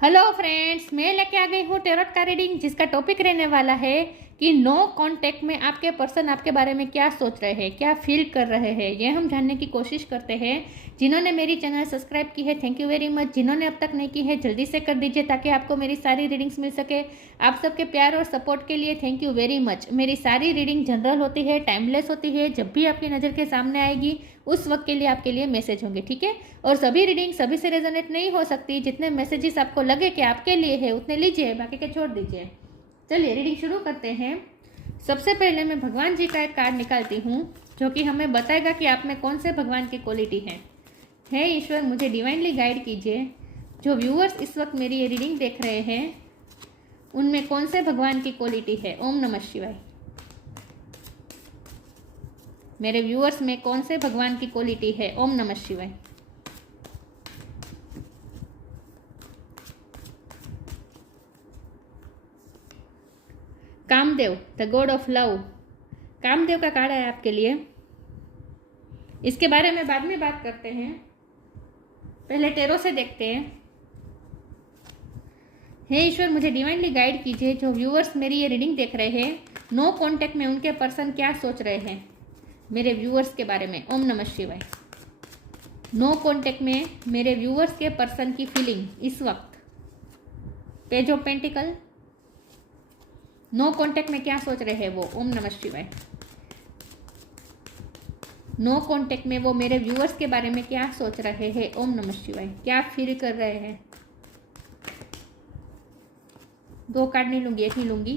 Hello friends, मैं लेके आ गई हूँ टेरोट का रीडिंग जिसका टॉपिक रहने वाला है कि नो कांटेक्ट में आपके पर्सन आपके बारे में क्या सोच रहे हैं, क्या फील कर रहे हैं, ये हम जानने की कोशिश करते हैं। जिन्होंने मेरी चैनल सब्सक्राइब की है थैंक यू वेरी मच। जिन्होंने अब तक नहीं की है जल्दी से कर दीजिए ताकि आपको मेरी सारी रीडिंग्स मिल सके। आप सबके प्यार और सपोर्ट के लिए थैंक यू वेरी मच। मेरी सारी रीडिंग जनरल होती है, टाइमलेस होती है, जब भी आपकी नज़र के सामने आएगी उस वक्त के लिए आपके लिए मैसेज होंगे, ठीक है। और सभी रीडिंग सभी से रेजोनेट नहीं हो सकती। जितने मैसेजेस आपको लगे कि आपके लिए है उतने लीजिए, बाकी के छोड़ दीजिए। चलिए रीडिंग शुरू करते हैं। सबसे पहले मैं भगवान जी का एक कार्ड निकालती हूँ जो कि हमें बताएगा कि आप में कौन से भगवान की क्वालिटी है। हे ईश्वर, मुझे डिवाइनली गाइड कीजिए। जो व्यूअर्स इस वक्त मेरी ये रीडिंग देख रहे हैं उनमें कौन से भगवान की क्वालिटी है। ओम नमः शिवाय। मेरे व्यूअर्स में कौन से भगवान की क्वालिटी है। ओम नमः शिवाय। Kamadev, the god of love. Kamadev का कार्ड है आपके लिए। इसके बारे में बाद में बात करते हैं, पहले टेरो से देखते हैं। हे ईश्वर, मुझे डिवाइनली गाइड कीजिए। जो व्यूअर्स मेरी ये रीडिंग देख रहे हैं नो कांटेक्ट में उनके पर्सन क्या सोच रहे हैं मेरे व्यूअर्स के बारे में। ओम नमः शिवाय। नो कांटेक्ट में मेरे व्यूअर्स के पर्सन की फीलिंग इस वक्त। Page of pentacle. No contact में क्या सोच रहे हैं वो। ओम नमः शिवाय। नो कांटेक्ट में वो मेरे व्यूअर्स के बारे में क्या सोच रहे हैं। ओम नमः शिवाय। क्या फील कर रहे हैं। दो कार्ड नहीं लूंगी, एक ही लूंगी।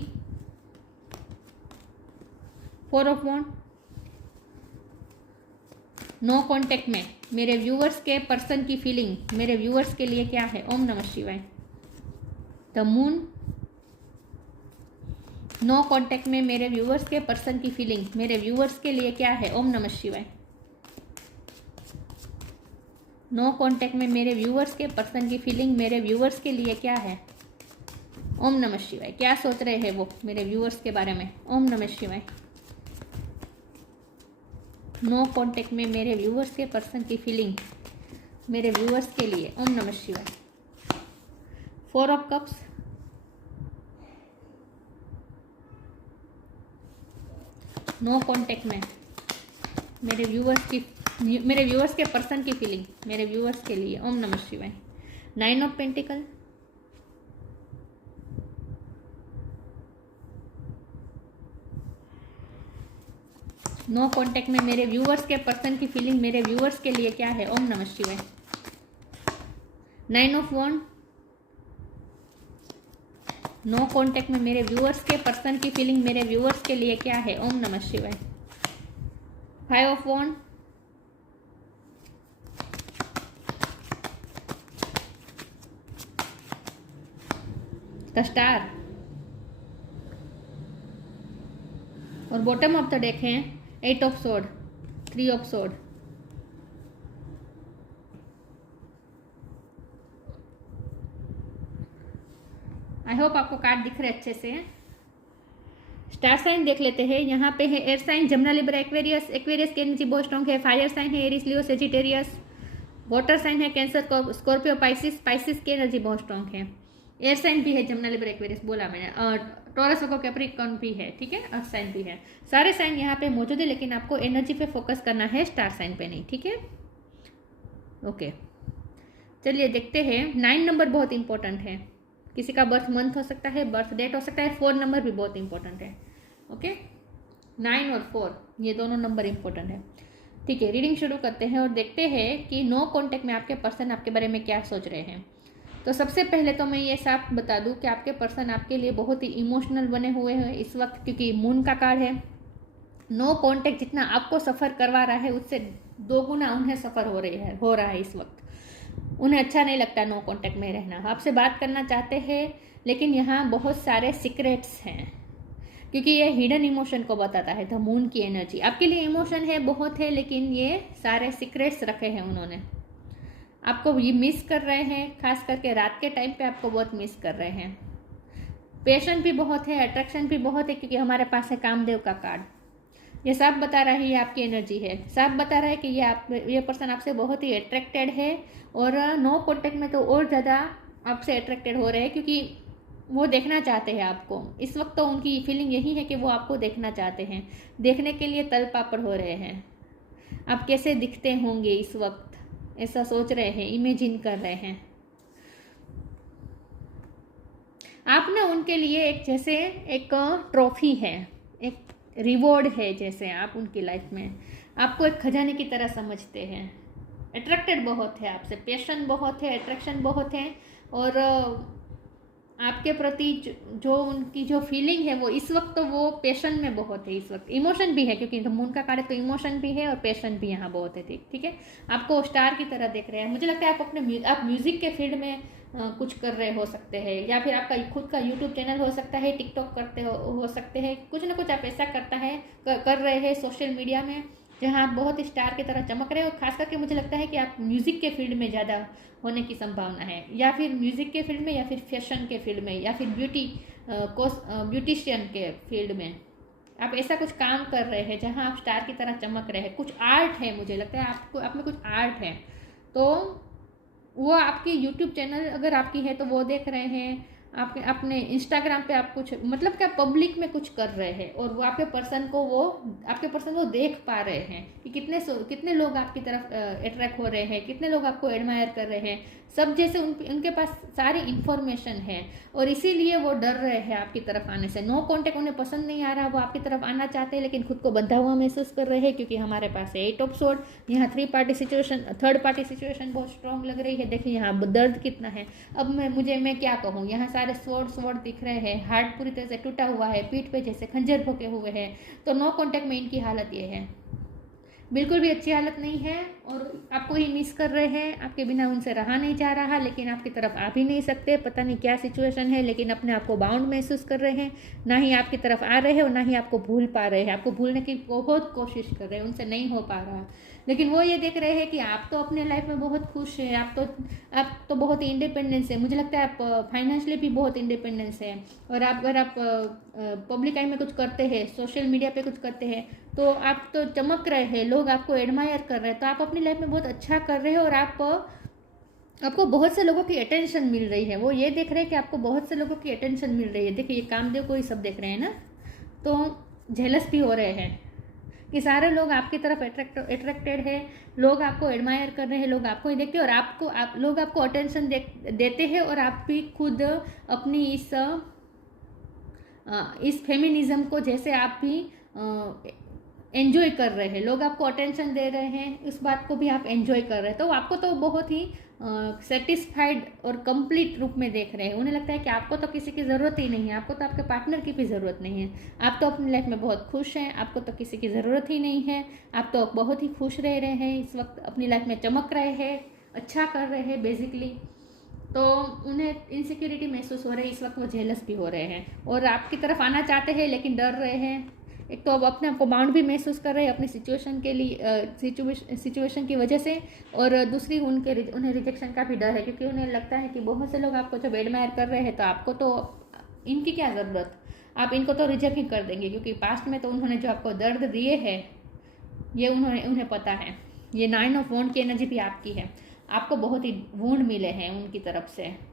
Four of wand. No contact में मेरे व्यूअर्स के पर्सन की फीलिंग मेरे व्यूअर्स के लिए क्या है। ओम नमः शिवाय। The moon. नो कांटेक्ट में मेरे व्यूअर्स के पर्सन की फीलिंग मेरे व्यूअर्स के लिए क्या है। ओम नमः शिवाय। नो कांटेक्ट में मेरे व्यूअर्स के पर्सन की फीलिंग मेरे व्यूअर्स के लिए क्या है। ओम नमः शिवाय। क्या सोच रहे हैं वो मेरे व्यूअर्स के बारे में। ओम नमः शिवाय। नो कांटेक्ट में मेरे व्यूअर्स के पर्सन की फीलिंग मेरे व्यूअर्स के लिए। ओम नमः शिवाय। Four of cups. No contact में मेरे व्यूअर्स के पर्सन की फीलिंग मेरे व्यूअर्स के लिए। ओम नमः शिवाय। Nine of pentacle. No contact में मेरे व्यूअर्स के पर्सन की फीलिंग मेरे व्यूअर्स के लिए क्या है। ओम नमः शिवाय। Nine of wand. No contact में मेरे व्यूअर्स के पर्सन की फीलिंग मेरे व्यूअर्स के लिए क्या है। ओम नमः शिवाय। Five of wand. The star. और बॉटम ऑफ द डेक है eight of sword, three of sword. I hope आपको कार्ड दिख रहे अच्छे से। स्टार साइन देख लेते हैं। यहाँ पे है air sign Gemini Libra Aquarius. Aquarius की एनर्जी बहुत स्ट्रॉन्ग है। फायर साइन है Aries Leo Sagittarius. Water sign है कैंसर स्कॉर्पियो पाइसिस। पाइसिस की एनर्जी बहुत स्ट्रॉन्ग है। एयर साइन भी है जमुना लिब्रा एक्वेरियस बोला मैंने। और टॉरस को कैप्रिकॉर्न भी है, ठीक है। अर्थ साइन भी है। सारे साइन यहाँ पे मौजूद है लेकिन आपको एनर्जी पे फोकस करना है, स्टार साइन पे नहीं, ठीक है। ओके, चलिए देखते हैं। 9 नंबर बहुत इंपॉर्टेंट है। किसी का बर्थ मंथ हो सकता है, बर्थ डेट हो सकता है। 4 नंबर भी बहुत इंपॉर्टेंट है। ओके, 9 और 4 ये दोनों नंबर इंपॉर्टेंट है, ठीक है। रीडिंग शुरू करते हैं और देखते हैं कि नो कांटेक्ट में आपके पर्सन आपके बारे में क्या सोच रहे हैं। तो सबसे पहले तो मैं ये साफ बता दूं कि आपके पर्सन आपके लिए बहुत ही इमोशनल बने हुए हैं इस वक्त, क्योंकि मून का कार्ड है। नो कांटेक्ट जितना आपको सफ़र करवा रहा है उससे 2 गुना उन्हें सफ़र हो रहा है इस वक्त। उन्हें अच्छा नहीं लगता नो कांटेक्ट में रहना। आपसे बात करना चाहते हैं लेकिन यहाँ बहुत सारे सीक्रेट्स हैं, क्योंकि ये हिडन इमोशन को बताता है। द मून की एनर्जी आपके लिए इमोशन है, बहुत है, लेकिन ये सारे सीक्रेट्स रखे हैं उन्होंने। आपको ये मिस कर रहे हैं, खास करके रात के टाइम पे आपको बहुत मिस कर रहे हैं। पेशेंस भी बहुत है, अट्रैक्शन भी बहुत है, क्योंकि हमारे पास है कामदेव का कार्ड। ये सब बता रहा है, ये आपकी एनर्जी है। सब बता रहा है कि ये पर्सन आपसे बहुत ही अट्रैक्टेड है और नो कॉन्टेक्ट में तो और ज़्यादा आपसे अट्रैक्टेड हो रहे हैं, क्योंकि वो देखना चाहते हैं आपको। इस वक्त तो उनकी फीलिंग यही है कि वो आपको देखना चाहते हैं, देखने के लिए तल पापड़ हो रहे हैं। आप कैसे दिखते होंगे इस वक्त, ऐसा सोच रहे हैं, इमेजिन कर रहे हैं। आप ना उनके लिए एक जैसे एक ट्रॉफी है, एक रिवॉर्ड है, जैसे आप उनकी लाइफ में आपको एक खजाने की तरह समझते हैं। अट्रैक्टेड बहुत है आपसे, पैशन बहुत है, अट्रैक्शन बहुत है, और आपके प्रति जो उनकी जो फीलिंग है वो इस वक्त तो वो पैशन में बहुत है। इस वक्त इमोशन भी है, क्योंकि मून का कार्ड है तो इमोशन भी है और पैशन भी यहाँ बहुत है। ठीक है, आपको स्टार की तरह देख रहे हैं। मुझे लगता है आप म्यूजिक के फील्ड में कुछ कर रहे हो सकते हैं, या फिर आपका खुद का यूट्यूब चैनल हो सकता है, टिकटॉक करते हो सकते हैं, कुछ ना कुछ आप ऐसा कर रहे हैं सोशल मीडिया में, जहाँ आप बहुत स्टार की तरह चमक रहे हो। खास करके मुझे लगता है कि आप म्यूज़िक के फील्ड में ज़्यादा होने की संभावना है, या फिर म्यूज़िक के फील्ड में, या फिर फैशन के फील्ड में, या फिर ब्यूटिशियन के फील्ड में आप ऐसा कुछ काम कर रहे हैं जहाँ आप स्टार की तरह चमक रहे हैं। कुछ आर्ट है, मुझे लगता है आपको आप में कुछ आर्ट है, तो वो आपकी यूट्यूब चैनल अगर आपकी है तो वो देख रहे हैं। आपके अपने इंस्टाग्राम पे आप कुछ मतलब क्या पब्लिक में कुछ कर रहे हैं, और वो आपके पर्सन को देख पा रहे हैं कि कितने लोग आपकी तरफ अट्रैक्ट हो रहे हैं, कितने लोग आपको एडमायर कर रहे हैं। सब जैसे उनके पास सारी इंफॉर्मेशन है, और इसीलिए वो डर रहे हैं आपकी तरफ आने से। नो कॉन्टेक्ट उन्हें पसंद नहीं आ रहा, वो आपकी तरफ आना चाहते हैं लेकिन खुद को बंधा हुआ महसूस कर रहे हैं, क्योंकि हमारे पास है 8 ऑफ स्वॉर्ड। यहाँ थर्ड पार्टी सिचुएशन बहुत स्ट्रॉन्ग लग रही है। देखिए यहाँ दर्द कितना है। अब मैं क्या कहूँ, यहाँ सारे स्वॉर्ड दिख रहे हैं, हार्ट पूरी तरह से टूटा हुआ है, पीठ पे जैसे खंजर भोंके हुए हैं। तो नो कॉन्टेक्ट में इनकी हालत ये है, बिल्कुल भी अच्छी हालत नहीं है, और आपको ही मिस कर रहे हैं। आपके बिना उनसे रहा नहीं जा रहा, लेकिन आपकी तरफ आ भी नहीं सकते। पता नहीं क्या सिचुएशन है, लेकिन अपने आप को बाउंड महसूस कर रहे हैं। ना ही आपकी तरफ आ रहे हैं और ना ही आपको भूल पा रहे हैं। आपको भूलने की बहुत कोशिश कर रहे हैं, उनसे नहीं हो पा रहा। लेकिन वो ये देख रहे हैं कि आप तो अपने लाइफ में बहुत खुश हैं, आप तो बहुत ही इंडिपेंडेंस है। मुझे लगता है आप फाइनेंशियली भी बहुत इंडिपेंडेंस है, और अगर आप पब्लिक आई में कुछ करते हैं, सोशल मीडिया पे कुछ करते हैं, तो आप तो चमक रहे हैं, लोग आपको एडमायर कर रहे हैं। तो आप अपनी लाइफ में बहुत अच्छा कर रहे हैं, और आपको बहुत से लोगों की अटेंशन मिल रही है। वो ये देख रहे हैं कि आपको बहुत से लोगों की अटेंशन मिल रही है। देखिए ये कामदेव को ही सब देख रहे हैं ना, तो जेलस भी हो रहे हैं कि सारे लोग आपकी तरफ अट्रैक्टेड है, लोग आपको एडमायर कर रहे हैं, लोग आपको ही देखते हैं, और लोग आपको अटेंशन देते हैं, और आप भी खुद अपनी इस फेमिनिज्म को जैसे आप भी एंजॉय कर रहे हैं। लोग आपको अटेंशन दे रहे हैं, इस बात को भी आप एंजॉय कर रहे हैं, तो आपको तो बहुत ही सेटिस्फाइड और कंप्लीट रूप में देख रहे हैं। उन्हें लगता है कि आपको तो किसी की ज़रूरत ही नहीं है, आपको तो आपके पार्टनर की भी ज़रूरत नहीं है। आप तो अपनी लाइफ में बहुत खुश हैं, आपको तो किसी की ज़रूरत ही नहीं है। आप तो बहुत ही खुश रह रहे हैं, इस वक्त अपनी लाइफ में चमक रहे हैं, अच्छा कर रहे हैं बेसिकली। तो उन्हें इनसिक्योरिटी महसूस हो रही है, इस वक्त वो जेलस भी हो रहे हैं, और आपकी तरफ आना चाहते हैं लेकिन डर रहे हैं। एक तो अब अपने आपको बाउंड भी महसूस कर रहे हैं अपनी सिचुएशन की वजह से, और दूसरी उन्हें रिजेक्शन का भी डर है, क्योंकि उन्हें लगता है कि बहुत से लोग आपको जब एडमायर कर रहे हैं तो आपको तो इनकी क्या ज़रूरत, आप इनको तो रिजेक्ट ही कर देंगे, क्योंकि पास्ट में तो उन्होंने जो आपको दर्द दिए हैं ये उन्हें पता है। ये 9 ऑफ वॉन्ड की एनर्जी भी आपकी है, आपको बहुत ही वुंड मिले हैं उनकी तरफ से,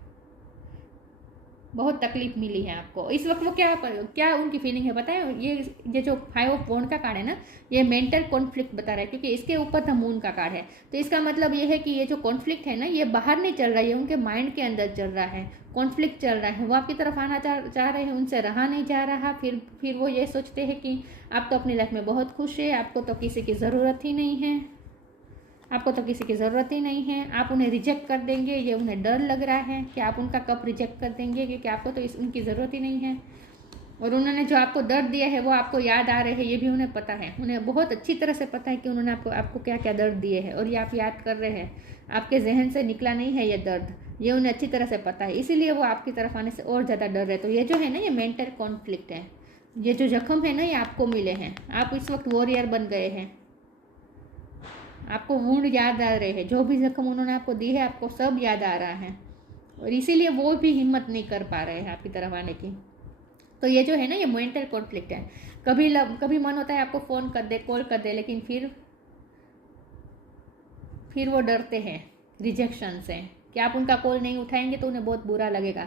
बहुत तकलीफ मिली है आपको। इस वक्त वो क्या उनकी फीलिंग है पता है। ये जो 5 ऑफ वॉन्ड का कार्ड है ना, ये मेंटल कॉन्फ्लिक्ट बता रहा है, क्योंकि इसके ऊपर द मून का कार्ड है। तो इसका मतलब ये है कि ये जो कॉन्फ्लिक्ट है ना, ये बाहर नहीं चल रहा है, ये उनके माइंड के अंदर चल रहा है, कॉन्फ्लिक्ट चल रहा है। वो आपकी तरफ आना चाह रहे हैं, उनसे रहा नहीं जा रहा। फिर वो ये सोचते हैं कि आप तो अपनी लाइफ में बहुत खुश है, आपको तो किसी की ज़रूरत ही नहीं है, आपको तो किसी की ज़रूरत ही नहीं है। आप उन्हें रिजेक्ट कर देंगे, ये उन्हें डर लग रहा है कि आप उनका कब रिजेक्ट कर देंगे, क्योंकि आपको तो उनकी ज़रूरत ही नहीं है। और उन्होंने जो आपको दर्द दिया है वो आपको याद आ रहे हैं, ये भी उन्हें पता है। उन्हें बहुत अच्छी तरह से पता है कि उन्होंने आपको क्या क्या दर्द दिए हैं, और ये आप याद कर रहे हैं। आपके जहन से निकला नहीं है ये दर्द, ये उन्हें अच्छी तरह से पता है, इसीलिए वो आपकी तरफ आने से और ज़्यादा डर रहे। तो ये जो है ना, ये मेंटल कॉन्फ्लिक्ट है। ये जो जख्म है ना, ये आपको मिले हैं। आप इस वक्त वॉरियर बन गए हैं, आपको वुंड याद आ रहे हैं, जो भी जख्म उन्होंने आपको दी है आपको सब याद आ रहा है, और इसीलिए वो भी हिम्मत नहीं कर पा रहे हैं आपकी तरफ आने की। तो ये जो है ना, ये मेंटल कॉन्फ्लिक्ट है। कभी मन होता है आपको फ़ोन कर दे, कॉल कर दे, लेकिन फिर वो डरते हैं रिजेक्शन से कि आप उनका कॉल नहीं उठाएंगे तो उन्हें बहुत बुरा लगेगा।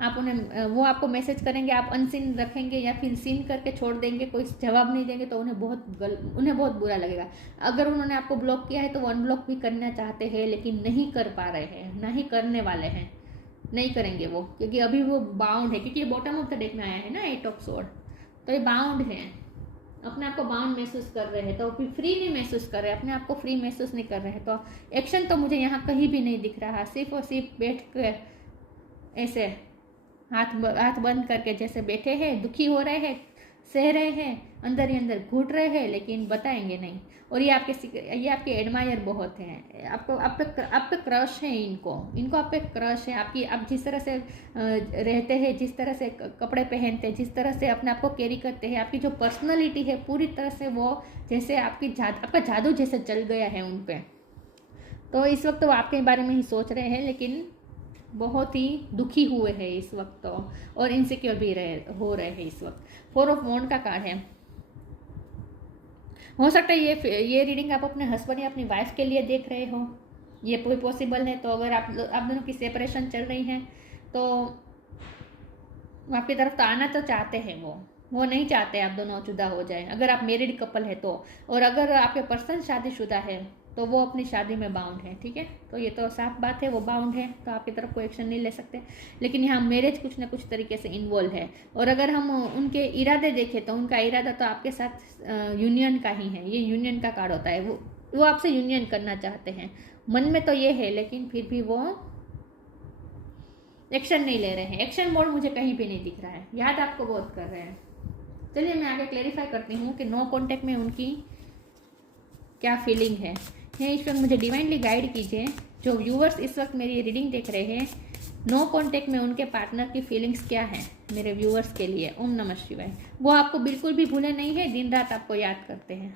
आप उन्हें वो आपको मैसेज करेंगे, आप अनसीन रखेंगे या फिर सीन करके छोड़ देंगे, कोई जवाब नहीं देंगे तो उन्हें बहुत बुरा लगेगा। अगर उन्होंने आपको ब्लॉक किया है तो वो अनब्लॉक भी करना चाहते हैं लेकिन नहीं कर पा रहे हैं, ना ही करने वाले हैं, नहीं करेंगे वो, क्योंकि अभी वो बाउंड है, क्योंकि ये बॉटम ऑफ द डेक में आया है ना 8 ऑफ स्वॉर्ड, तो ये बाउंड है, अपने आप को बाउंड महसूस कर रहे हैं, तो फिर फ्री नहीं महसूस कर रहे, अपने आप को फ्री महसूस नहीं कर रहे हैं। तो एक्शन तो मुझे यहाँ कहीं भी नहीं दिख रहा, सिर्फ और सिर्फ बैठ कर ऐसे हाथ बंद करके जैसे बैठे हैं, दुखी हो रहे हैं, सह रहे हैं, अंदर ही अंदर घुट रहे हैं लेकिन बताएंगे नहीं। और ये आपके एडमायर बहुत हैं, आपको आप पे क्रश है, इनको आप पे क्रश है, आप जिस तरह से रहते हैं, जिस तरह से कपड़े पहनते हैं, जिस तरह से अपने आप को कैरी करते हैं, आपकी जो पर्सनैलिटी है पूरी तरह से वो जैसे आपका जादू जैसे चल गया है उन पे। तो इस वक्त वो आपके बारे में ही सोच रहे हैं लेकिन बहुत ही दुखी हुए हैं इस वक्त, तो और इनसिक्योर भी हो रहे हैं इस वक्त। 4 ऑफ वॉन्ड का कार्ड है। हो सकता है ये रीडिंग आप अपने हस्बैंड या अपनी वाइफ के लिए देख रहे हो, ये भी पॉसिबल है। तो अगर आप दोनों की सेपरेशन चल रही है तो आपकी तरफ तो आना तो चाहते हैं वो नहीं चाहते आप दोनों जुदा हो जाए, अगर आप मैरिड कपल है तो। और अगर आपके पर्सन शादीशुदा है तो वो अपनी शादी में बाउंड है, ठीक है। तो ये तो साफ बात है, वो बाउंड है तो आपकी तरफ कोई एक्शन नहीं ले सकते। लेकिन यहाँ मैरिज कुछ ना कुछ तरीके से इन्वॉल्व है। और अगर हम उनके इरादे देखें तो उनका इरादा तो आपके साथ यूनियन का ही है, ये यूनियन का कार्ड होता है। वो आपसे यूनियन करना चाहते हैं, मन में तो ये है लेकिन फिर भी वो एक्शन नहीं ले रहे हैं। एक्शन मोड मुझे कहीं भी नहीं दिख रहा है, याद आपको बहुत कर रहे हैं। चलिए मैं आगे क्लेरिफाई करती हूँ कि नो कॉन्टेक्ट में उनकी क्या फीलिंग है। इस वक्त मुझे डिवाइनली गाइड कीजिए, जो व्यूअर्स इस वक्त मेरी रीडिंग देख रहे हैं, नो कॉन्टेक्ट में उनके पार्टनर की फीलिंग्स क्या है मेरे व्यूअर्स के लिए। ओम नमः शिवाय। वो आपको बिल्कुल भी भूले नहीं है, दिन रात आपको याद करते हैं।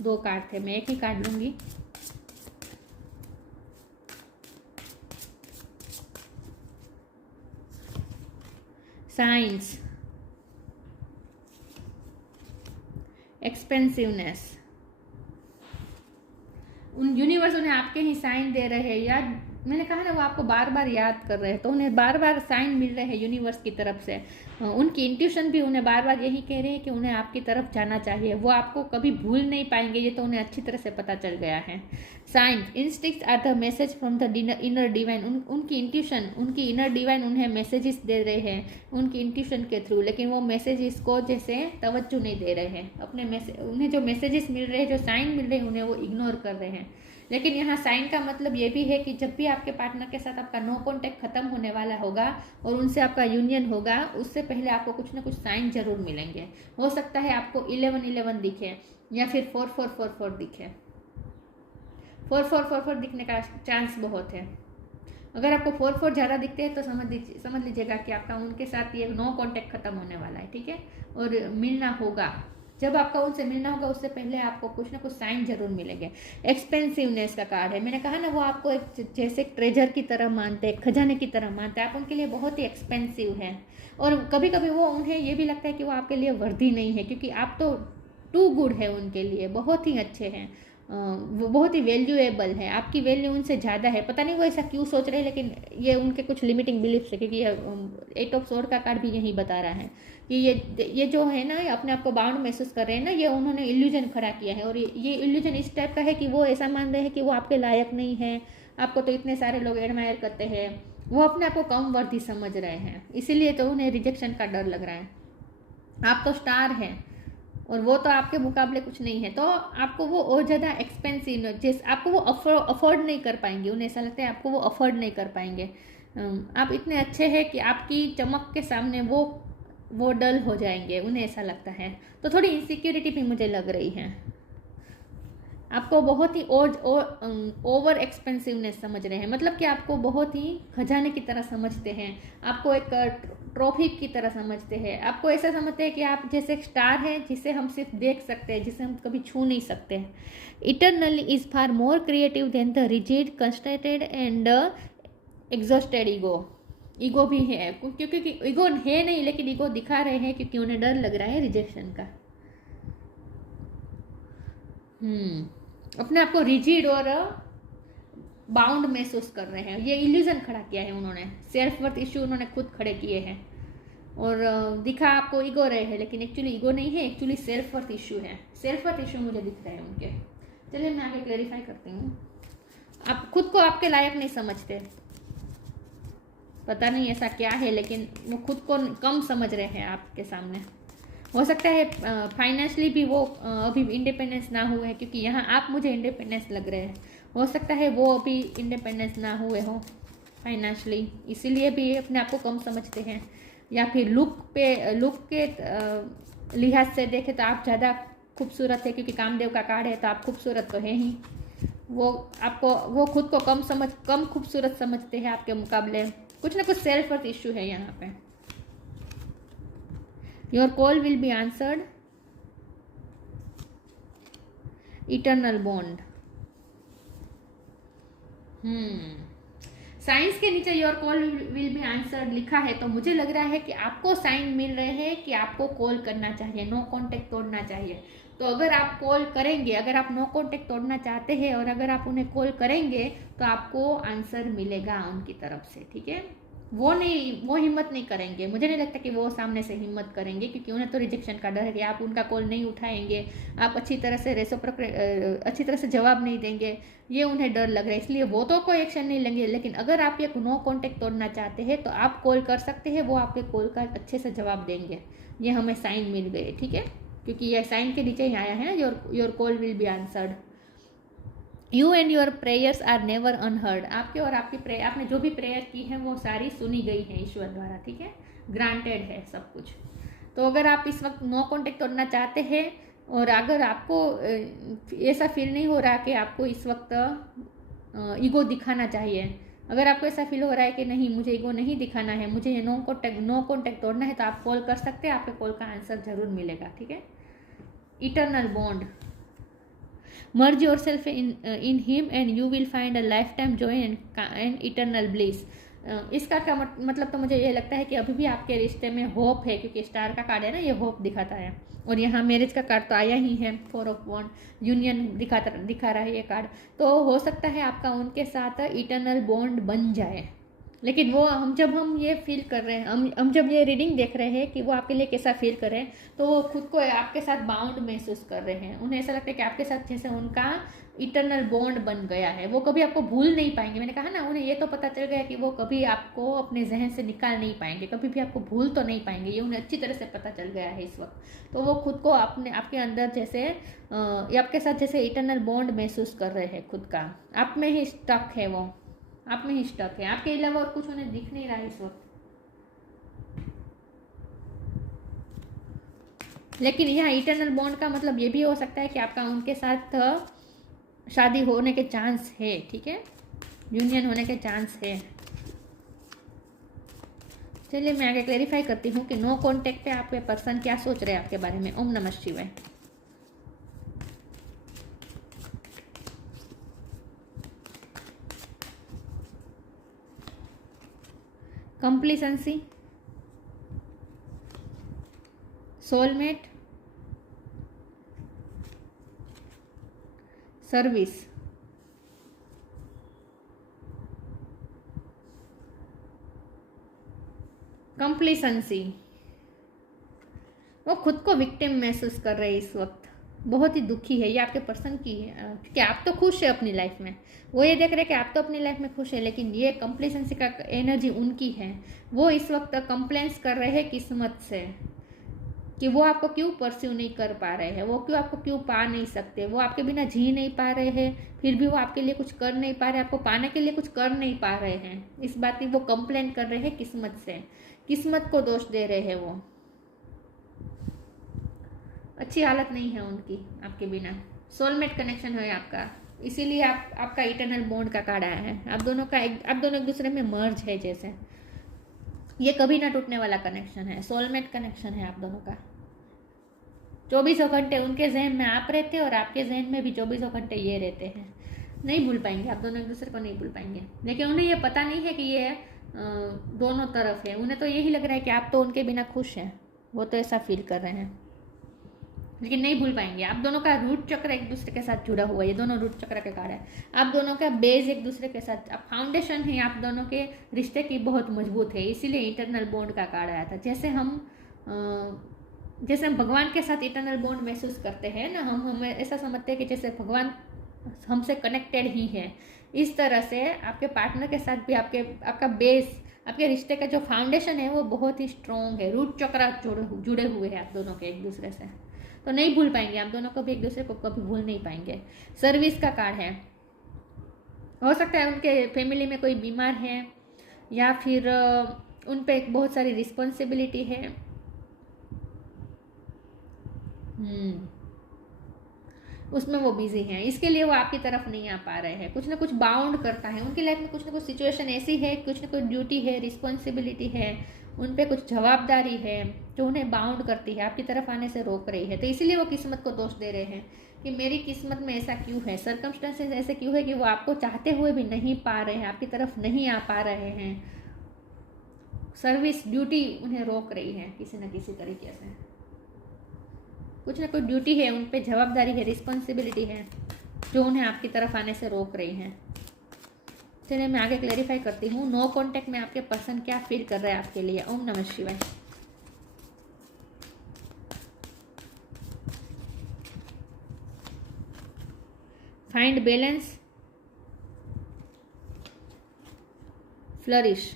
2 कार्ड थे, मैं एक ही कार्ड लूंगी। साइंस, एक्सपेंसिवनेस, उन यूनिवर्स उन्हें आपके ही साइन दे रहे हैं। याद मैंने कहा ना, वो आपको बार बार याद कर रहे हैं, तो उन्हें बार बार साइन मिल रहे हैं यूनिवर्स की तरफ से। उनकी इंट्यूशन भी उन्हें बार बार यही कह रहे हैं कि उन्हें आपकी तरफ जाना चाहिए, वो आपको कभी भूल नहीं पाएंगे, ये तो उन्हें अच्छी तरह से पता चल गया है। Sign, instincts are the message from the inner divine. उनकी इंट्यूशन, उनकी इनर डिवाइन उन्हें मैसेजेस दे रहे हैं उनकी इंट्यूशन के थ्रू, लेकिन वो मैसेजेस को जैसे तवज्जो नहीं दे रहे हैं। अपने उन्हें जो मैसेजेस मिल रहे हैं, जो साइन मिल रहे हैं, उन्हें वो इग्नोर कर रहे हैं। लेकिन यहाँ साइन का मतलब ये भी है कि जब भी आपके पार्टनर के साथ आपका नो कॉन्टेक्ट खत्म होने वाला होगा और उनसे आपका यूनियन होगा, उससे पहले आपको कुछ ना कुछ साइन जरूर मिलेंगे। हो सकता है आपको 1111 दिखे या फिर 4444 दिखे। 4444 दिखने का चांस बहुत है। अगर आपको 44 ज़्यादा दिखते हैं तो समझ लीजिएगा कि आपका उनके साथ ये नो कॉन्टेक्ट खत्म होने वाला है, ठीक है। और मिलना होगा, जब आपका उनसे मिलना होगा उससे पहले आपको कुछ ना कुछ साइन जरूर मिलेंगे। एक्सपेंसिवनेस का कार्ड है। मैंने कहा ना, वो आपको एक जैसे ट्रेजर की तरह मानते हैं, खजाने की तरह मानते हैं, आप उनके लिए बहुत ही एक्सपेंसिव हैं। और कभी कभी वो उन्हें ये भी लगता है कि वो आपके लिए वर्दी नहीं है, क्योंकि आप तो टू गुड है उनके लिए, बहुत ही अच्छे हैं, वो बहुत ही वैल्यूएबल है, आपकी वैल्यू उनसे ज़्यादा है। पता नहीं वो ऐसा क्यों सोच रहे हैं, लेकिन ये उनके कुछ लिमिटिंग बिलीफ्स है, क्योंकि ये 8 ऑफ स्वॉर्ड का कार्ड भी यही बता रहा है कि ये जो है ना, अपने आप को बाउंड महसूस कर रहे हैं ना, ये उन्होंने इल्यूजन खड़ा किया है। और ये इल्यूजन इस टाइप का है कि वो ऐसा मान रहे हैं कि वो आपके लायक नहीं है, आपको तो इतने सारे लोग एडमायर करते हैं, वो अपने आप को कम वर्दी समझ रहे हैं, इसीलिए तो उन्हें रिजेक्शन का डर लग रहा है। आप तो स्टार हैं और वो तो आपके मुकाबले कुछ नहीं है, तो आपको वो और ज़्यादा एक्सपेंसिव, जैसे आपको वो अफोर्ड नहीं कर पाएंगे। उन्हें ऐसा लगता है आपको वो अफोर्ड नहीं कर पाएंगे। आप इतने अच्छे हैं कि आपकी चमक के सामने वो डल हो जाएंगे, उन्हें ऐसा लगता है। तो थोड़ी इनसिक्योरिटी भी मुझे लग रही है। आपको बहुत ही ओवर एक्सपेंसिवनेस समझ रहे हैं, मतलब कि आपको बहुत ही खजाने की तरह समझते हैं, आपको एक ट्रॉफी की तरह समझते हैं, आपको ऐसा समझते हैं कि आप जैसे एक स्टार हैं जिसे हम सिर्फ देख सकते हैं, जिसे हम कभी छू नहीं सकते। Eternally is far more creative than the rigid, constrained and exhausted ego भी है, क्योंकि ईगो है नहीं, लेकिन ईगो दिखा रहे हैं क्योंकि उन्हें डर लग रहा है रिजेक्शन का। अपने आप को रिजिड और बाउंड महसूस कर रहे हैं। ये इल्यूजन खड़ा किया है उन्होंने, सेल्फ वर्थ इशू उन्होंने खुद खड़े किए हैं और दिखा आपको ईगो रहे हैं, लेकिन एक्चुअली ईगो नहीं है, एक्चुअली सेल्फ वर्थ इशू है। सेल्फ वर्थ इशू मुझे दिख रहे हैं उनके। चलिए मैं आगे क्लेरिफाई करती हूँ। आप खुद को आपके लायक नहीं समझते, पता नहीं ऐसा क्या है, लेकिन वो खुद को कम समझ रहे हैं आपके सामने। हो सकता है फाइनेंशियली भी वो अभी इंडिपेंडेंस ना हुए हैं, क्योंकि यहाँ आप मुझे इंडिपेंडेंस लग रहे हैं। हो सकता है वो अभी इंडिपेंडेंस ना हुए हो फाइनेंशियली, इसीलिए भी अपने आप को कम समझते हैं। या फिर लुक के लिहाज से देखें तो आप ज़्यादा खूबसूरत है, क्योंकि कामदेव का कार्ड है तो आप खूबसूरत तो है ही। वो खुद को कम खूबसूरत समझते हैं आपके मुकाबले। कुछ ना कुछ सेल्फ वर्थ इशू है यहाँ पे। Your call will be answered, eternal bond. Science के नीचे your call will be answered लिखा है, तो मुझे लग रहा है कि आपको साइन मिल रहे हैं कि आपको कॉल करना चाहिए, नो कांटेक्ट तोड़ना चाहिए। तो अगर आप कॉल करेंगे, अगर आप नो कांटेक्ट तोड़ना चाहते हैं और अगर आप उन्हें कॉल करेंगे तो आपको आंसर मिलेगा उनकी तरफ से, ठीक है। वो हिम्मत नहीं करेंगे, मुझे नहीं लगता कि वो सामने से हिम्मत करेंगे, क्योंकि उन्हें तो रिजेक्शन का डर है कि आप उनका कॉल नहीं उठाएंगे, आप अच्छी तरह से जवाब नहीं देंगे, ये उन्हें डर लग रहा है, इसलिए वो तो कोई एक्शन नहीं लेंगे। लेकिन अगर आप ये नो कॉन्टेक्ट तोड़ना चाहते हैं तो आप कॉल कर सकते हैं, वो आपके कॉल का अच्छे से जवाब देंगे। ये हमें साइन मिल गए, ठीक है, क्योंकि ये साइन के नीचे ही आया है ना, your call will be answered. You and your prayers are never unheard. आपके और आपकी आपने जो भी प्रेयर की है वो सारी सुनी गई है ईश्वर द्वारा, ठीक है, ग्रांटेड है सब कुछ। तो अगर आप इस वक्त नो कॉन्टेक्ट करना चाहते हैं और अगर आपको ऐसा फील नहीं हो रहा कि आपको इस वक्त ईगो दिखाना चाहिए, अगर आपको ऐसा फील हो रहा है कि नहीं मुझे ईगो नहीं दिखाना है, मुझे ये नो कॉन्टेक्ट तोड़ना है, तो आप कॉल कर सकते हैं, आपके कॉल का आंसर जरूर मिलेगा, ठीक है। Eternal bond, merge yourself in him and you will find a lifetime joy and eternal bliss। इसका क्या मतलब, तो मुझे ये लगता है कि अभी भी आपके रिश्ते में होप है, क्योंकि स्टार का कार्ड है ना, ये होप दिखाता है। और यहाँ मैरिज का कार्ड तो आया ही है, 4 ऑफ वॉन्ड, यूनियन दिखा रहा है ये कार्ड। तो हो सकता है आपका उनके साथ इटर्नल बॉन्ड बन जाए। लेकिन वो जब हम ये फील कर रहे हैं, हम जब ये रीडिंग देख रहे हैं कि वो आपके लिए कैसा फील कर रहे हैं, तो वो खुद को आपके साथ बाउंड महसूस कर रहे हैं। उन्हें ऐसा लगता है कि आपके साथ जैसे उनका इटर्नल बॉन्ड बन गया है, वो कभी आपको भूल नहीं पाएंगे। मैंने कहा ना, उन्हें ये तो पता चल गया कि वो कभी आपको अपने जहन से निकाल नहीं पाएंगे, कभी भी आपको भूल तो नहीं पाएंगे, ये उन्हें अच्छी तरह से पता चल गया है इस वक्त। तो वो खुद को आपके अंदर जैसे आपके साथ जैसे इटर्नल बॉन्ड महसूस कर रहे हैं खुद का। आप में ही स्टक है, वो आप में ही स्टक है, आपके अलावा और कुछ उन्हें दिख नहीं रहा है इस वक्त। लेकिन यहाँ इटर्नल बॉन्ड का मतलब ये भी हो सकता है कि आपका उनके साथ शादी होने के चांस है, ठीक है, यूनियन होने के चांस है। चलिए मैं आगे क्लेरिफाई करती हूँ कि नो कॉन्टेक्ट पे आपके पर्सन क्या सोच रहे हैं आपके बारे में। ओम नमः शिवाय। कंप्लीसेंसी, सोलमेट, सर्विस, कंप्लीसेंसी। वो खुद को विक्टिम महसूस कर रहे हैं इस वक्त, बहुत ही दुखी है। ये आपके पर्सन की है, क्योंकि आप तो खुश है अपनी लाइफ में, वो ये देख रहे हैं कि आप तो अपनी लाइफ में खुश है, लेकिन ये कंप्लीसेंसी का एनर्जी उनकी है। वो इस वक्त कंप्लेंट्स कर रहे हैं किस्मत से कि वो आपको क्यों परस्यू नहीं कर पा रहे हैं, वो आपको क्यों पा नहीं सकते, वो आपके बिना जी नहीं पा रहे हैं, फिर भी वो आपके लिए कुछ कर नहीं पा रहे, आपको पाने के लिए कुछ कर नहीं पा रहे हैं। इस बात की वो कंप्लेंट कर रहे हैं किस्मत से, किस्मत को दोष दे रहे हैं। वो अच्छी हालत नहीं है उनकी आपके बिना। सोलमेट कनेक्शन है आपका, इसीलिए आपका इटर्नल बॉन्ड का कार्ड आया है। आप दोनों एक दूसरे में मर्ज है, जैसे ये कभी ना टूटने वाला कनेक्शन है, सोलमेट कनेक्शन है आप दोनों का। 24 घंटे उनके जहन में आप रहते हैं और आपके जहन में भी 24 घंटे ये रहते हैं। नहीं भूल पाएंगे आप दोनों एक दूसरे को, नहीं भूल पाएंगे। लेकिन उन्हें ये पता नहीं है कि ये दोनों तरफ है। उन्हें तो यही लग रहा है कि आप तो उनके बिना खुश हैं, वो तो ऐसा फील कर रहे हैं। लेकिन नहीं भूल पाएंगे। आप दोनों का रूट चक्र एक दूसरे के साथ जुड़ा हुआ है, ये दोनों रूट चक्र के कार्ड है। आप दोनों का बेस एक दूसरे के साथ, आप फाउंडेशन है आप दोनों के रिश्ते की बहुत मजबूत है, इसीलिए इटरनल बॉन्ड का कार्ड आया था। जैसे हम भगवान के साथ इटरनल बॉन्ड महसूस करते हैं ना, हम ऐसा समझते हैं कि जैसे भगवान हमसे कनेक्टेड ही है, इस तरह से आपके पार्टनर के साथ भी आपका बेस, आपके रिश्ते का जो फाउंडेशन है वो बहुत ही स्ट्रॉन्ग है। रूट चक्र जुड़े हुए हैं आप दोनों के एक दूसरे से, तो नहीं भूल पाएंगे आप दोनों को भी, एक दूसरे को कभी भूल नहीं पाएंगे। सर्विस का कार्ड है, हो सकता है उनके फैमिली में कोई बीमार है या फिर उन पे एक बहुत सारी रिस्पॉन्सिबिलिटी है। उसमें वो बिजी हैं, इसके लिए वो आपकी तरफ नहीं आ पा रहे हैं। कुछ ना कुछ बाउंड करता है उनकी लाइफ में, कुछ ना कुछ सिचुएशन ऐसी है, कुछ ना कुछ ड्यूटी है, रिस्पॉन्सिबिलिटी है, उन पे कुछ जवाबदारी है जो उन्हें बाउंड करती है, आपकी तरफ आने से रोक रही है। तो इसीलिए वो किस्मत को दोष दे रहे हैं कि मेरी किस्मत में ऐसा क्यों है, सर्कमस्टेंसेस ऐसे क्यों है कि वो आपको चाहते हुए भी नहीं पा रहे हैं, आपकी तरफ नहीं आ पा रहे हैं। सर्विस ड्यूटी उन्हें रोक रही है किसी न किसी तरीके से, कुछ ना कुछ ड्यूटी है, उन पे जवाबदारी है, रिस्पॉन्सिबिलिटी है जो उन्हें आपकी तरफ आने से रोक रही है। चलिए मैं आगे क्लैरिफाई करती हूँ। नो कांटेक्ट में आपके पर्सन क्या फील कर रहे हैं आपके लिए। ओम नमः शिवाय। Find balance, flourish,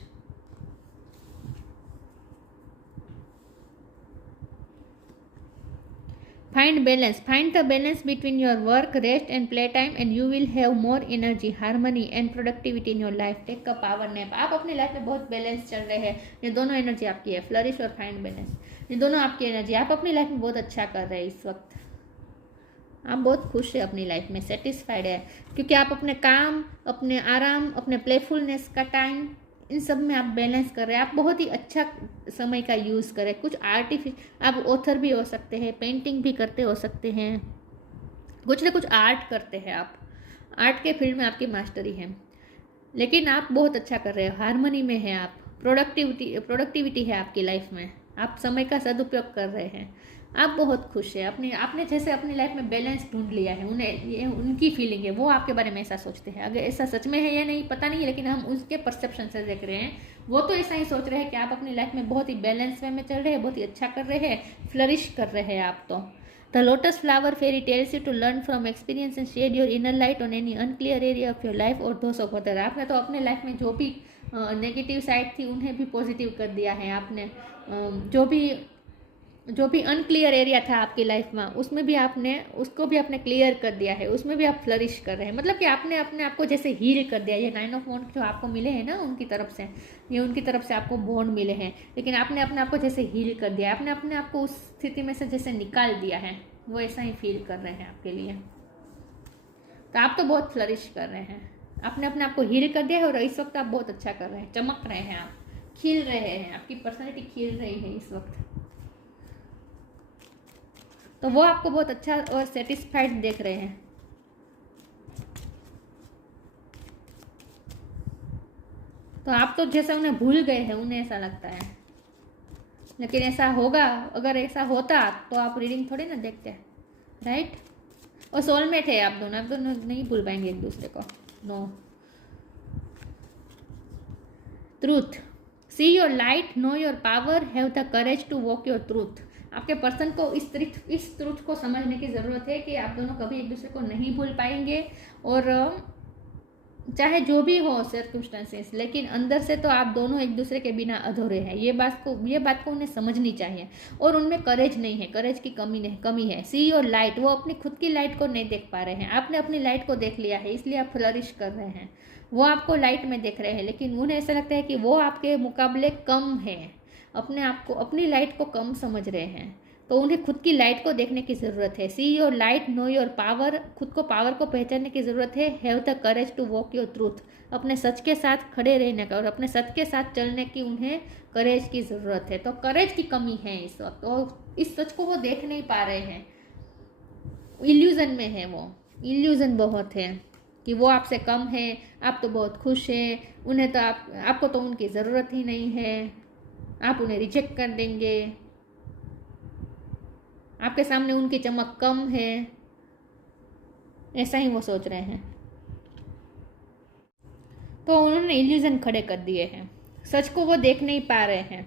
find the balance between your work, rest and playtime and you will have more energy, harmony and productivity in your life. take a power nap। आप अपनी लाइफ में बहुत बैलेंस चल रहे हैं, ये दोनों एनर्जी आपकी है, फ्लरिश और फाइंड बैलेंस, ये दोनों आपकी एनर्जी। आप अपनी लाइफ में बहुत अच्छा कर रहे हैं इस वक्त, आप बहुत खुश है अपनी लाइफ में, सेटिस्फाइड है, क्योंकि आप अपने काम, अपने आराम, अपने प्लेफुलनेस का टाइम, इन सब में आप बैलेंस कर रहे हैं। आप बहुत ही अच्छा समय का यूज़ करें। कुछ आप ऑथर भी हो सकते हैं, पेंटिंग भी करते हो सकते हैं, कुछ ना कुछ आर्ट करते हैं आप, आर्ट के फील्ड में आपकी मास्टरी है, लेकिन आप बहुत अच्छा कर रहे हो, हारमोनी में है आप, प्रोडक्टिविटी है आपकी लाइफ में, आप समय का सदुपयोग कर रहे हैं, आप बहुत खुश है। आपने जैसे अपनी लाइफ में बैलेंस ढूंढ लिया है, उन्हें ये उनकी फीलिंग है, वो आपके बारे में ऐसा सोचते हैं। अगर ऐसा सच में है या नहीं पता नहीं, लेकिन हम उसके परसेप्शन से देख रहे हैं, वो तो ऐसा ही सोच रहे हैं कि आप अपनी लाइफ में बहुत ही बैलेंस वे में चल रहे हैं, बहुत ही अच्छा कर रहे हैं, फ्लरिश कर रहे हैं आप तो। The lotus flower fairy tells you to learn from experience and shed your inner light on any unclear area of your life और दोस ऑफ अदर। आपने तो अपने लाइफ में जो भी नेगेटिव साइड थी उन्हें भी पॉजिटिव कर दिया है आपने, जो भी अनक्लियर एरिया था आपकी लाइफ में उसमें भी उसको भी आपने क्लियर कर दिया है, उसमें भी आप फ्लरिश कर रहे हैं। मतलब कि आपने अपने आप को जैसे हील कर दिया। ये 9 ऑफ वॉन्ड जो आपको मिले हैं ना उनकी तरफ से, ये उनकी तरफ से आपको बॉन्ड मिले हैं, लेकिन आपने अपने आप को जैसे हील कर दिया, आपने अपने आप को उस स्थिति में से जैसे निकाल दिया है, वो ऐसा ही फील कर रहे हैं आपके लिए। तो आप तो बहुत फ्लरिश कर रहे हैं, आपने अपने आप को हील कर दिया है और इस वक्त आप बहुत अच्छा कर रहे हैं, चमक रहे हैं, आप खिल रहे हैं, आपकी पर्सनैलिटी खिल रही है इस वक्त। तो वो आपको बहुत अच्छा और सेटिस्फाइड देख रहे हैं। तो आप तो जैसे उन्हें भूल गए हैं, उन्हें ऐसा लगता है, लेकिन ऐसा होगा, अगर ऐसा होता तो आप रीडिंग थोड़ी ना देखते, राइट। और सोलमेट है आप दोनों नहीं भूल पाएंगे एक दूसरे को। Know truth, see your light, know your power, have the courage to walk your truth. आपके पर्सन को इस ट्रूथ को समझने की ज़रूरत है कि आप दोनों कभी एक दूसरे को नहीं भूल पाएंगे, और चाहे जो भी हो सर्कमस्टेंसेस, लेकिन अंदर से तो आप दोनों एक दूसरे के बिना अधूरे हैं। ये बात को उन्हें समझनी चाहिए, और उनमें करेज नहीं है, करेज की कमी है। सी योर लाइट, वो अपनी खुद की लाइट को नहीं देख पा रहे हैं, आपने अपनी लाइट को देख लिया है, इसलिए आप फ्लरिश कर रहे हैं। वो आपको लाइट में देख रहे हैं, लेकिन उन्हें ऐसा लगता है कि वो आपके मुकाबले कम है, अपने आप को, अपनी लाइट को कम समझ रहे हैं। तो उन्हें खुद की लाइट को देखने की ज़रूरत है। See your light, know your power, खुद को पावर को पहचानने की ज़रूरत है। Have the courage to walk your truth, अपने सच के साथ खड़े रहने का और अपने सच के साथ चलने की उन्हें करेज की ज़रूरत है। तो करेज की कमी है इस वक्त, और इस सच को वो देख नहीं पा रहे हैं, इल्यूज़न में है वो, इल्यूज़न बहुत है कि वो आपसे कम है, आप तो बहुत खुश हैं, उन्हें तो आपको तो उनकी ज़रूरत ही नहीं है, आप उन्हें रिजेक्ट कर देंगे, आपके सामने उनकी चमक कम है, ऐसा ही वो सोच रहे हैं। तो उन्होंने इल्यूजन खड़े कर दिए हैं, सच को वो देख नहीं पा रहे हैं,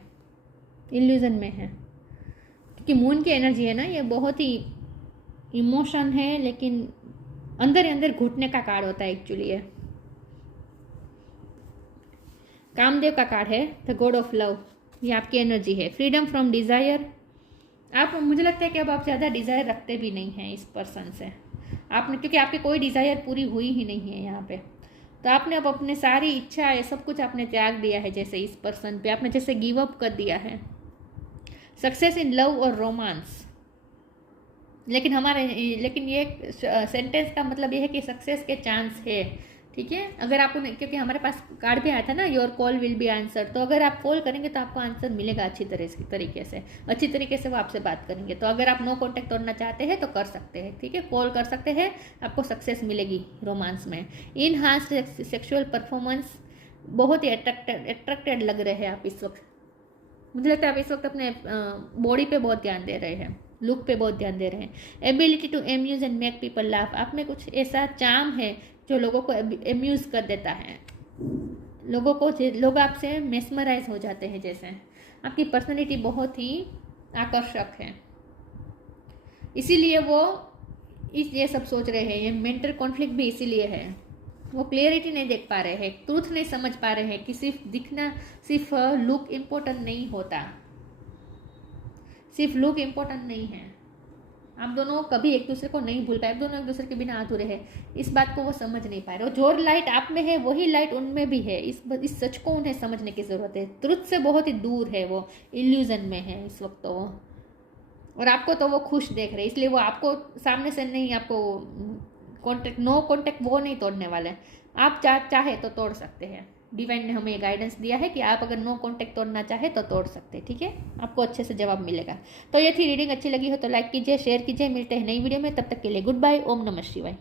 इल्यूजन में है। क्योंकि मून की एनर्जी है ना, ये बहुत ही इमोशन है, लेकिन अंदर ही अंदर घुटने का कार्ड होता है एक्चुअली। ये कामदेव का कार्ड है, द गॉड ऑफ लव। ये आपकी एनर्जी है, फ्रीडम फ्रॉम डिज़ायर। आप, मुझे लगता है कि अब आप ज़्यादा डिज़ायर रखते भी नहीं हैं इस पर्सन से आपने, क्योंकि आपकी कोई डिज़ायर पूरी हुई ही नहीं है यहाँ पे। तो आपने अब अपने सारी इच्छा, ये सब कुछ आपने त्याग दिया है, जैसे इस पर्सन पे आपने जैसे गिव अप कर दिया है। सक्सेस इन लव और रोमांस। लेकिन ये सेंटेंस का मतलब ये है कि सक्सेस के चांस है, ठीक है। अगर आप उन्हें, क्योंकि हमारे पास कार्ड भी आया था ना, your call will B answer, तो अगर आप कॉल करेंगे तो आपको आंसर मिलेगा अच्छी तरीके से वो आपसे बात करेंगे। तो अगर आप नो कॉन्टेक्ट तोड़ना चाहते हैं तो कर सकते हैं, ठीक है, कॉल कर सकते हैं, आपको सक्सेस मिलेगी रोमांस में। इनहांस्ड सेक्सुअल परफॉर्मेंस, बहुत ही अट्रैक्टेड लग रहे हैं आप इस वक्त। मुझे लगता है आप इस वक्त अपने बॉडी पे बहुत ध्यान दे रहे हैं, लुक पे बहुत ध्यान दे रहे हैं। Ability to amuse and make people laugh. आप में कुछ ऐसा चार्म है जो लोगों को एम्यूज कर देता है, लोग आपसे मेस्मराइज हो जाते हैं। जैसे आपकी पर्सनैलिटी बहुत ही आकर्षक है, इसीलिए वो ये सब सोच रहे हैं। ये मेंटल कॉन्फ्लिक्ट भी इसीलिए है, वो क्लियरिटी नहीं देख पा रहे हैं, ट्रूथ नहीं समझ पा रहे हैं कि सिर्फ लुक इम्पोर्टेंट नहीं होता, सिर्फ लुक इम्पोर्टेंट नहीं है। आप दोनों कभी एक दूसरे को नहीं भूल पाए, दोनों एक दूसरे के बिना अधूरे हैं, इस बात को वो समझ नहीं पा रहे। जो लाइट आप में है वही लाइट उनमें भी है, इस सच को उन्हें समझने की ज़रूरत है। ट्रुथ से बहुत ही दूर है, वो इल्यूजन में है इस वक्त तो वो, और आपको तो वो खुश देख रहे हैं, इसलिए वो आपको सामने से नहीं, आपको नो कॉन्टेक्ट वो नहीं तोड़ने वाले। आप चाहे तो तोड़ सकते हैं। डिवाइन ने हमें ये गाइडेंस दिया है कि आप अगर नो कॉन्टेक्ट तोड़ना चाहे तो तोड़ सकते हैं, ठीक है, आपको अच्छे से जवाब मिलेगा। तो ये थी रीडिंग, अच्छी लगी हो तो लाइक कीजिए, शेयर कीजिए। मिलते हैं नई वीडियो में, तब तक के लिए गुड बाय। ओम नमः शिवाय।